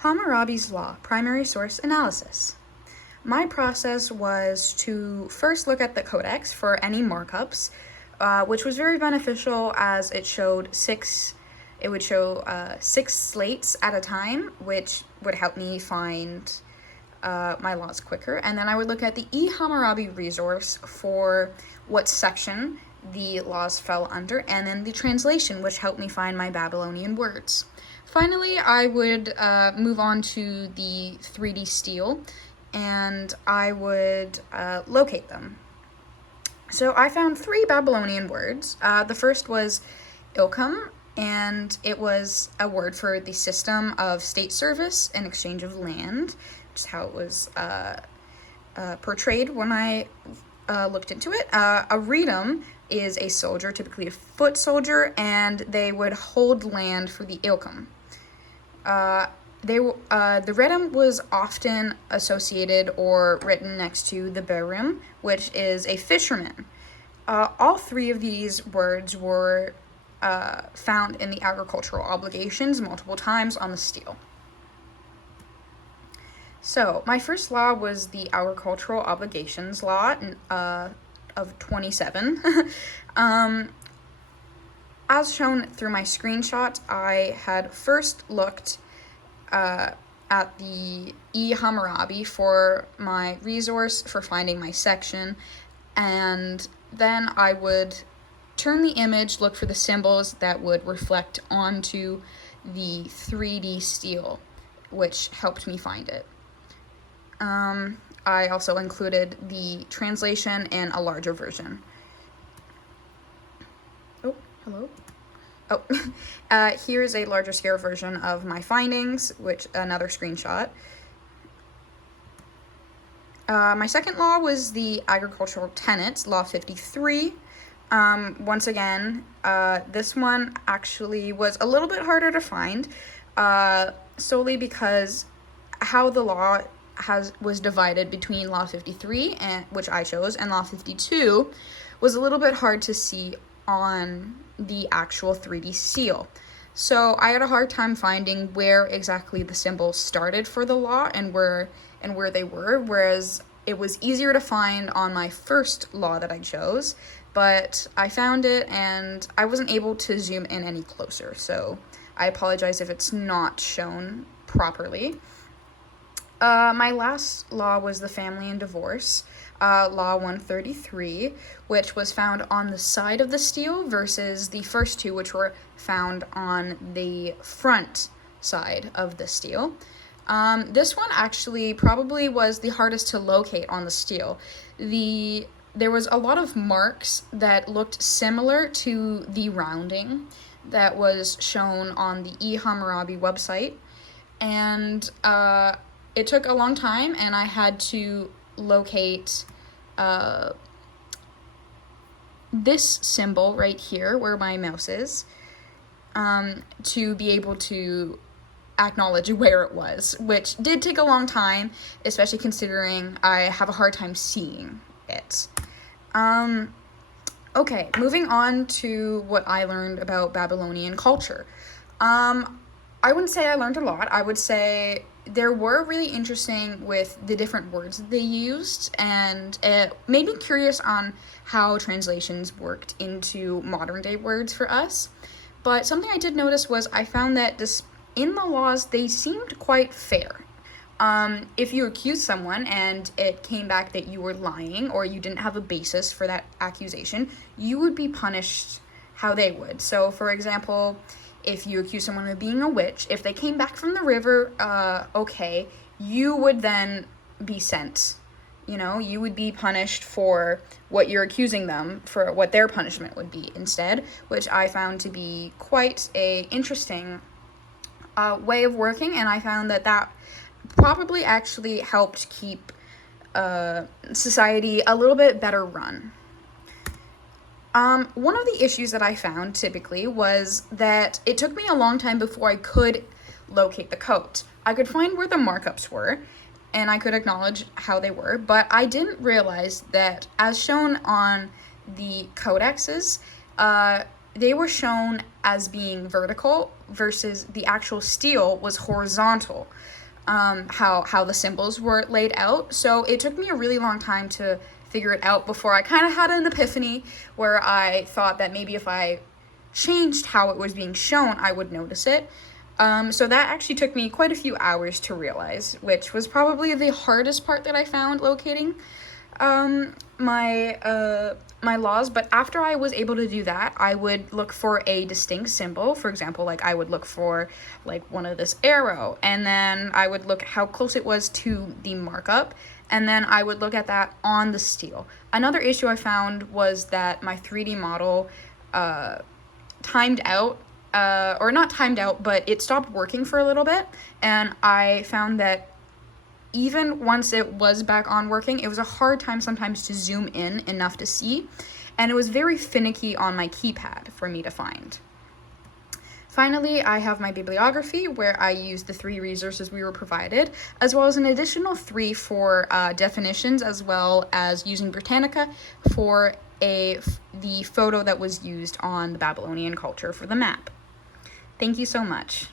Hammurabi's Law, Primary Source Analysis. My process was to first look at the codex for any markups, which was very beneficial as it would show 6 slates at a time, which would help me find my laws quicker. And then I would look at the Hammurabi resource for what section the laws fell under, and then the translation, which helped me find my Babylonian words. Finally, I would move on to the 3D stele, and I would locate them. So I found 3 Babylonian words. The first was ilkum, and it was a word for the system of state service in exchange of land, which is how it was portrayed when I looked into it. A redum is a soldier, typically a foot soldier, and they would hold land for the ilkum. The redum was often associated or written next to the berim, which is a fisherman. All 3 of these words were found in the agricultural obligations multiple times on the stele. So, my first law was the agricultural obligations law of 27. As shown through my screenshot, I had first looked at the Hammurabi for my resource for finding my section, and then I would turn the image, look for the symbols that would reflect onto the 3D stele, which helped me find it. I also included the translation in a larger version. Oh, hello? Oh, here's a larger scale version of my findings, which another screenshot. My second law was the agricultural tenets, Law 53. Once again, this one actually was a little bit harder to find, solely because how the law was divided between Law 53, which I chose, and Law 52 was a little bit hard to see on the actual 3D seal. So I had a hard time finding where exactly the symbols started for the law and where they were, whereas it was easier to find on my first law that I chose, but I found it and I wasn't able to zoom in any closer, so I apologize if it's not shown properly. My last law was the family and divorce, Law 133, which was found on the side of the stele versus the first 2, which were found on the front side of the stele. This one actually probably was the hardest to locate on the stele. There was a lot of marks that looked similar to the rounding that was shown on the Hammurabi website, and it took a long time, and I had to locate this symbol right here where my mouse is to be able to acknowledge where it was, which did take a long time, especially considering I have a hard time seeing it. Okay, moving on to what I learned about Babylonian culture. I wouldn't say I learned a lot. I would say there were really interesting with the different words that they used, and it made me curious on how translations worked into modern day words for us. But something I did notice was I found that in the laws, they seemed quite fair. If you accused someone and it came back that you were lying or you didn't have a basis for that accusation, you would be punished how they would. So, for example, if you accuse someone of being a witch, if they came back from the river, okay, you would then be sent. You would be punished for what you're accusing them, for what their punishment would be instead, which I found to be quite a interesting way of working, and I found that probably actually helped keep society a little bit better run. One of the issues that I found typically was that it took me a long time before I could locate the coat. I could find where the markups were, and I could acknowledge how they were, but I didn't realize that, as shown on the codexes, they were shown as being vertical versus the actual stele was horizontal. How the symbols were laid out. So it took me a really long time to figure it out before I kind of had an epiphany where I thought that maybe if I changed how it was being shown, I would notice it. So that actually took me quite a few hours to realize, which was probably the hardest part that I found locating my laws. But after I was able to do that, I would look for a distinct symbol. For example, like I would look for like one of this arrow, and then I would look how close it was to the markup, and then I would look at that on the stele. Another issue I found was that my 3D model timed out, or not timed out, but it stopped working for a little bit, and I found that even once it was back on working, it was a hard time sometimes to zoom in enough to see, and it was very finicky on my keypad for me to find. Finally, I have my bibliography where I use the 3 resources we were provided, as well as an additional 3 for definitions, as well as using Britannica for the photo that was used on the Babylonian culture for the map. Thank you so much.